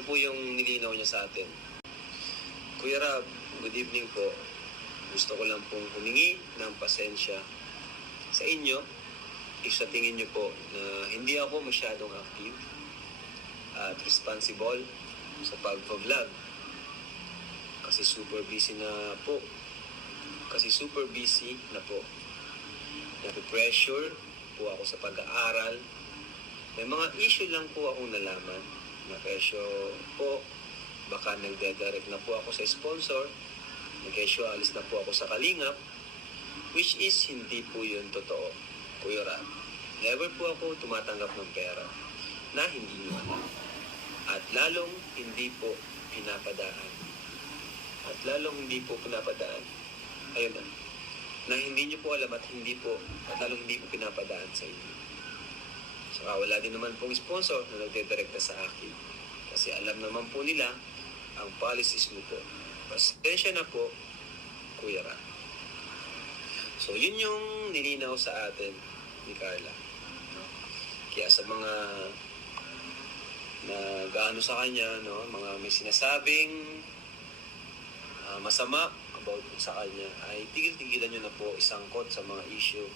ito po yung nilinaw niya sa atin. Kuya Rab, good evening po. Gusto ko lang pong humingi ng pasensya sa inyo if sa tingin niyo po na hindi ako masyadong active at responsible sa pag-vlog. Kasi super busy na po. Nape-pressure po ako sa pag-aaral. May mga issue lang po akong nalaman. Na-pressure po. Baka nagde-direct na po ako sa sponsor. Nag-issue alis na po ako sa Kalingap. Which is hindi po yun totoo, Kuya Rab. Never po ako tumatanggap ng pera na hindi nyo alam. At lalong hindi po pinapadaan. Ayun na hindi nyo po alam at lalong hindi po pinapadaan sa inyo. Saka wala din naman pong sponsor na nagdidirekta sa akin. Kasi alam naman po nila ang policies mo po. Pasensya na po, Kuya Ra. So, yun yung nilinaw sa atin ni Carla. Kaya sa mga nag-ano sa kanya, no, mga may sinasabing masama about sa kanya, ay tigil-tigilan nyo na po isangkot sa mga issue